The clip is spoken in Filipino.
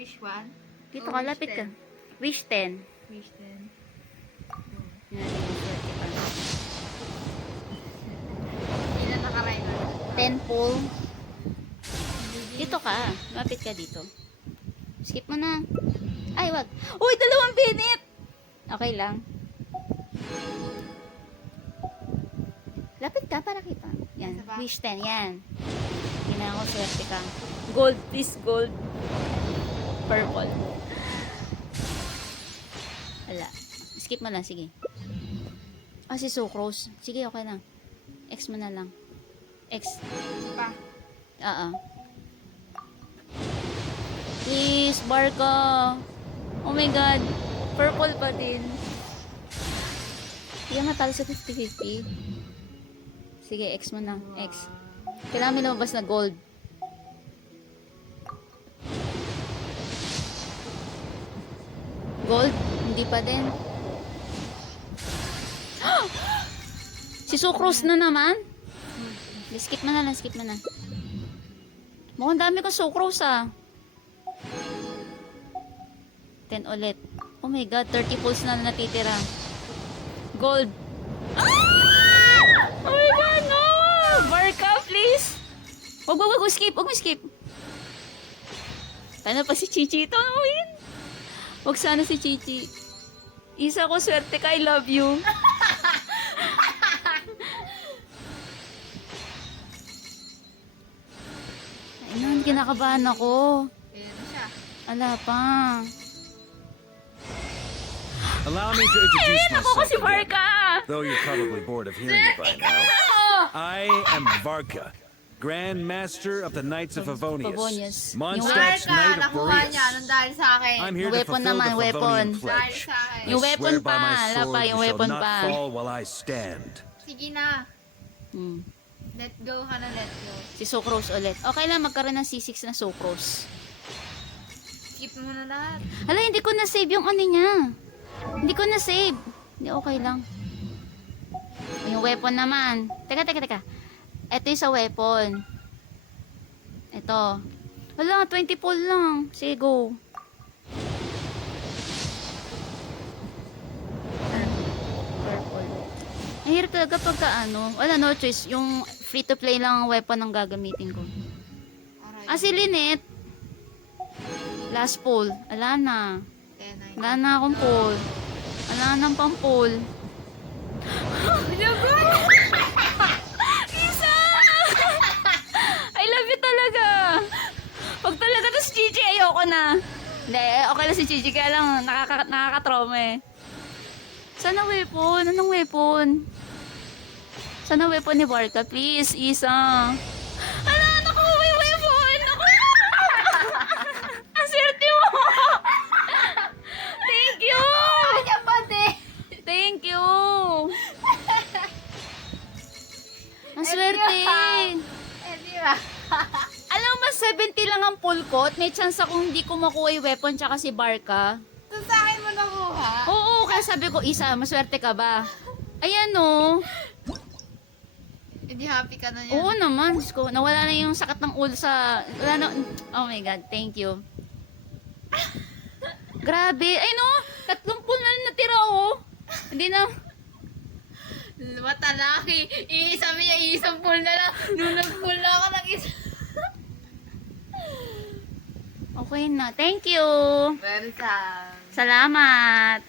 Wish 1? Dito ka, lapit ka. Wish 10. Wish 10. Yan, swerte ka. Hindi na nakaray na. 10 pull. Dito ka. Lapit ka dito. Skip mo na. Ay, wag. Uy, 2 minute! Okay lang. Lapit ka para kita. Yan. Isa pa? Wish 10. Yan. Hindi ako swerte ka. Gold, please, gold. Purple. Wala. Skip mo lang, sige. Si Sucrose. Sige, okay lang. X mo na lang. X. Pa. Oo. Please, Barca. Oh my God. Purple pa din. Hindi matalo sa 50-50. Sige, X mo na. X. Kailangan may lumabas na gold. Gold? Hindi pa din. Si Sucrose na naman? Skip mo na lang, skip mo na. Mukhang dami ko Sucrose ah. 10 ulit. Oh my God, 30 pulls na natitira. Gold. Oh my God, no! Barca, please! Wag, skip, wag mo skip. Tano pa si Chichi ito, win. Wag sana si Chichi. Isa ko swerte ka, I love you. Ayun, kinakabahan ako. Ayan na siya. Ala pa. Allow me to introduce Ako myself kasi again. Barca! Though you're probably bored of hearing it by now. I am Varka, Grand Master of the Knights of Favonius. Favonius, Yung Mondstadt's Barca, Knight of nakuha niya. Anong Boreas. dahil sa akin? I'm here to Weapon fulfill naman, the weapon. Favonian Dahil pledge. sa akin. Yung I weapon swear by pa, my wala sword, pa, yung you shall weapon not pa. fall while I stand. Sige na. Hmm. Let go ka na, let go. Si Sucrose ulit. Okay lang, magkaroon ng C6 na Sucrose. Skip mo na lahat. Hala, hindi ko na-save yung ano niya. Hindi ko na-save. Hindi, okay lang. Yung weapon naman. Teka. Ito yung sa weapon. Ito. Wala, 20 pull lang. Sige, go. Purple. Ang hirap talaga pagka ano. Wala, no choice. Yung free-to-play lang ang weapon ang gagamitin ko. Aray. Si Lynette. Last pull. Wala na. 10, 9. Wala na akong pull. Wala nang pang pull. Isa! I love you talaga. Pag talaga to si Chichi, ayoko na. Hindi, okay lang si Chichi, kaya lang nakaka-trauma eh. Sana weapon? Anong weapon? Sana weapon ni Barca, please, Isa. Hala, naku, may weapon! Naku! Ang swerte mo! Thank you! Kanya pati! Thank you! Ang swerte! Eh, di ba? Alam mo, 70 lang ang full coat. May chance akong hindi ko makuha yung weapon tsaka si Barca. So, sa akin mo nakuha? Oo, kaya sabi ko, Isa, maswerte ka ba? Ayan o. Hindi happy ka na yan. Oo naman. Diyos ko, nawala na yung sakit ng ulo sa... Wala na... Oh my God, thank you. Grabe. Ay no, 30 pull na natira oh. Hindi na... Matalaki. Sabi niya, isang pull na lang. Nung nag-pull na ako ng isa. Okay na. Thank you. Welcome. Salamat.